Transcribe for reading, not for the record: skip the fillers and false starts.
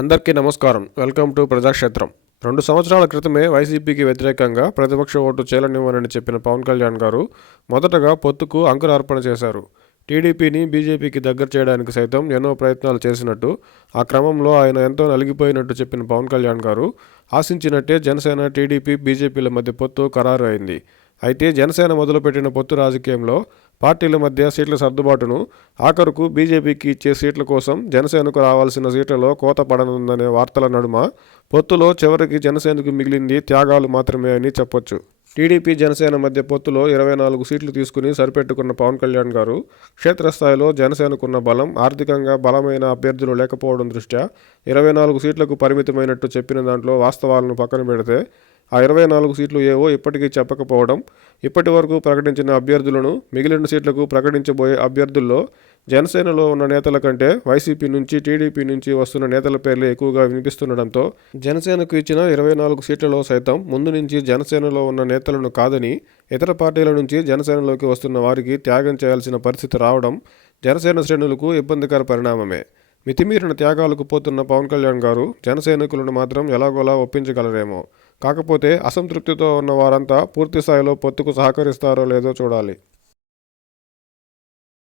అందరికీ నమస్కారం. Welcome to ప్రజాక్షేత్రం. 2 సంవత్సరాల క్రితమే వైసీపీకి వ్యతిరేకంగా ప్రతిపక్ష ఓటు చీలనివ్వనని చెప్పిన పవన్ కళ్యాణ్ గారు మొదటగా పొత్తుకు అంకురార్పణ చేశారు. టీడీపీని బీజేపీకి దగ్గర చేయడానికి సైతం ఎన్నో ప్రయత్నాలు చేసినట్టు, ఆ క్రమంలో ఆయన ఎంతో నలిగిపోయినట్టు చెప్పిన పవన్ కళ్యాణ్ గారు ఆశించినట్టే జనసేన, టీడీపీ, బీజేపీల మధ్య పొత్తు ఖరారు అయింది. అయితే జనసేన మొదలుపెట్టిన పొత్తు రాజకీయంలో పార్టీల మధ్య సీట్ల సర్దుబాటును, ఆఖరుకు బీజేపీకి ఇచ్చే సీట్ల కోసం జనసేనకు రావాల్సిన సీట్లలో కోత పడనుందనే వార్తల నడుమ పొత్తులో చివరికి జనసేనకు మిగిలింది త్యాగాలు మాత్రమే అని చెప్పొచ్చు. టీడీపీ, జనసేన మధ్య పొత్తులో 24 సీట్లు తీసుకుని సరిపెట్టుకున్న పవన్ కళ్యాణ్ గారు క్షేత్రస్థాయిలో జనసేనకున్న బలం, ఆర్థికంగా బలమైన అభ్యర్థులు లేకపోవడం దృష్ట్యా 24 సీట్లకు పరిమితమైనట్టు చెప్పిన దాంట్లో వాస్తవాలను పక్కన పెడితే ఆ 24 సీట్లు ఏవో ఇప్పటికీ చెప్పకపోవడం, ఇప్పటి వరకు ప్రకటించిన అభ్యర్థులను మిగిలిన సీట్లకు ప్రకటించబోయే అభ్యర్థుల్లో జనసేనలో ఉన్న నేతల కంటే వైసీపీ నుంచి, టీడీపీ నుంచి వస్తున్న నేతల పేర్లే ఎక్కువగా వినిపిస్తుండడంతో జనసేనకు ఇచ్చిన 24 సీట్లలో సైతం ముందు నుంచి జనసేనలో ఉన్న నేతలను కాదని ఇతర పార్టీల నుంచి జనసేనలోకి వస్తున్న వారికి త్యాగం చేయాల్సిన పరిస్థితి రావడం జనసేన శ్రేణులకు ఇబ్బందికర పరిణామమే. మితిమీరిన త్యాగాలకు పోతున్న పవన్ కళ్యాణ్ గారు జనసైనికులను మాత్రం ఎలాగోలా ఒప్పించగలరేమో. కాకపోతే అసంతృప్తితో ఉన్న వారంతా పూర్తి స్థాయిలో పొత్తుకు సహకరిస్తారో లేదో చూడాలి.